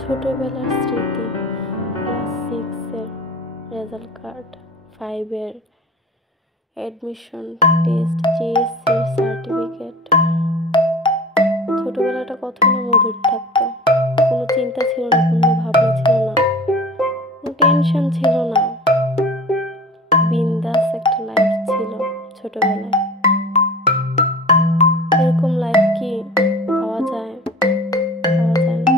ছোটবেলার স্মৃতি, ক্লাস 6-এর রেজাল্ট কার্ড, 5-এর অ্যাডমিশন টেস্ট, জিএসসির সার্টিফিকেট। ছোটবেলাটা কতই না মধুর থাকতো। কোনো চিন্তা ছিল না, কোনো ভাবনা ছিল না, কোনো টেনশন ছিল না। বিন্দাস একটা লাইফ ছিল ছোটবেলায়। এরকম লাইফ কি পাওয়া যায়? পাওয়া যায় না।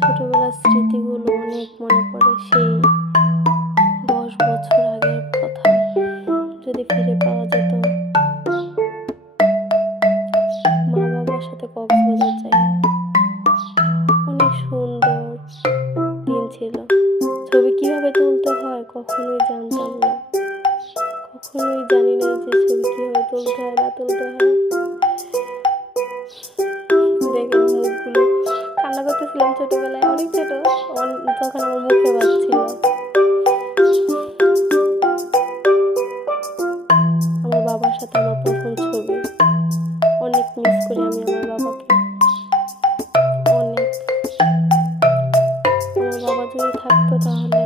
ছোটবেলার স্মৃতিগুলো অনেক মনে পড়ে, সেই 10 বছর আগের কথা যদি ফিরে পাওয়া যেত। মা বাবার সাথে কক্সবাজার যাই, অনেক সুন্দর দিন ছিল। ছবি কিভাবে তুলতে হয় কখনোই জানতাম না, কখনোই জানি না যে ছবি কিভাবে তুলতে হয় না তুলতে হয়। দেখে মুখগুলো কান্না করতেছিলাম ছোটবেলায়, অনেক ছোট, তখন আমার মুখে বাজছিল। আমার বাবার সাথে আমার প্রথম ছবি, অনেক মিস করি আমি আমার বাবাকে, অনেক। আমার বাবা যদি থাকতো তাহলে